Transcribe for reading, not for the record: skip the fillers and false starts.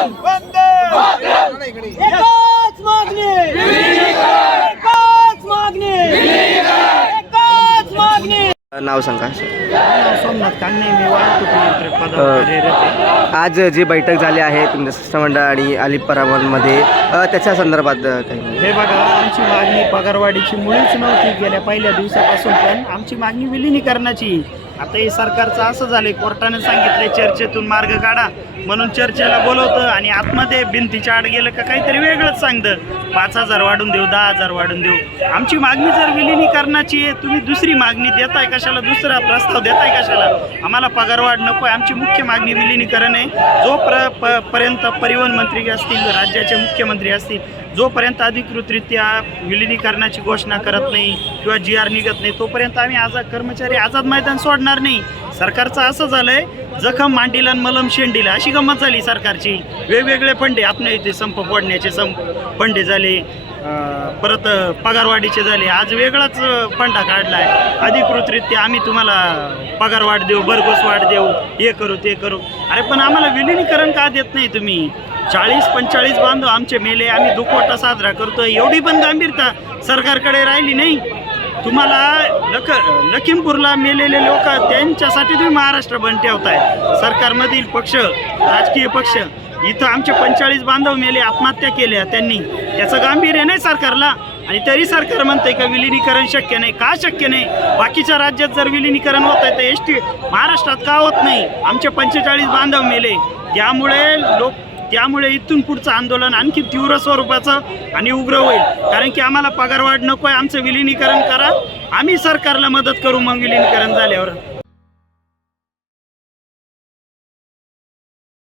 एकच मागणी, एकच मागणी, एकच मागणी. नाव सांगा. सोमनाथ कांगणे, मी वाहतूक नियंत्रक पदावर कार्यरत आहे. आज जी बैठक झाली आहे तुमच्या शिष्टमंडळ आणि अलीप परामनमध्ये त्याच्या संदर्भात काही हे बघा, आमची मागणी पगारवाढीची मुळीच नव्हती गेल्या पहिल्या दिवसापासून, पण आमची मागणी विलिनीकरणाची. आता हे सरकारचं असं झालंय, कोर्टाने सांगितलंय चर्चेतून मार्ग काढा म्हणून चर्चेला बोलवतं आणि आतमध्ये भिंतीच्या आड गेलं का काहीतरी वेगळंच सांगतं. 5,000 वाढून देऊ, 10,000 वाढून देऊ. आमची मागणी जर विलिनीकरणाची आहे, तुम्ही दुसरी मागणी देताय कशाला, दुसरा प्रस्ताव देताय कशाला? आम्हाला पगारवाढ नको आहे, आमची मुख्य मागणी विलिनीकरण आहे. पर्यंत परिवहन मंत्री असतील, राज्याचे मुख्यमंत्री असतील, जोपर्यंत अधिकृतरित्या विलिनीकरणाची घोषणा करत नाही किंवा GR निघत नाही, तोपर्यंत आम्ही कर्मचारी आझाद मैदान सोडणार नाही. सरकारचं असं झालंय, जखम मांडीला आणि मलम शेंडीला अशी गंमत झाली सरकारची. वेगवेगळे फंडे, आपल्या इथे संप फोडण्याचे फंडे झाले, परत पगारवाढीचे झाले. आज वेगळाच फंडा काढला आहे, अधिकृतरित्या आम्ही तुम्हाला पगारवाढ देऊ, भरघोस वाढ देऊ, हे करू ते करू. अरे पण आम्हाला विलिनीकरण का देत नाही तुम्ही? 40-45 बांधव आमचे मेले, आम्ही दुखवटा साजरा करतोय, एवढी पण गंभीरता सरकारकडे राहिली नाही. तुम्हाला लखीमपूरला मेलेले लोक, त्यांच्यासाठी तुम्ही महाराष्ट्र बंद ठेवताय. सरकारमधील पक्ष, राजकीय पक्ष, इथं आमचे 45 बांधव मेले, आत्महत्या केल्या त्यांनी, त्याचं गांभीर्य नाही सरकारला. आणि तरी सरकार म्हणतंय का विलिनीकरण शक्य नाही. का शक्य नाही? बाकीच्या राज्यात जर विलिनीकरण होत आहे तर महाराष्ट्रात का होत नाही? आमचे 45 बांधव मेले, त्यामुळे इथून पुढचं आंदोलन आणखी तीव्र स्वरूपाचं आणि उग्र होईल. कारण की आम्हाला पगारवाढ नको आहे, आमचं विलिनीकरण करा, आम्ही सरकारला मदत करू मग विलिनीकरण झाल्यावर.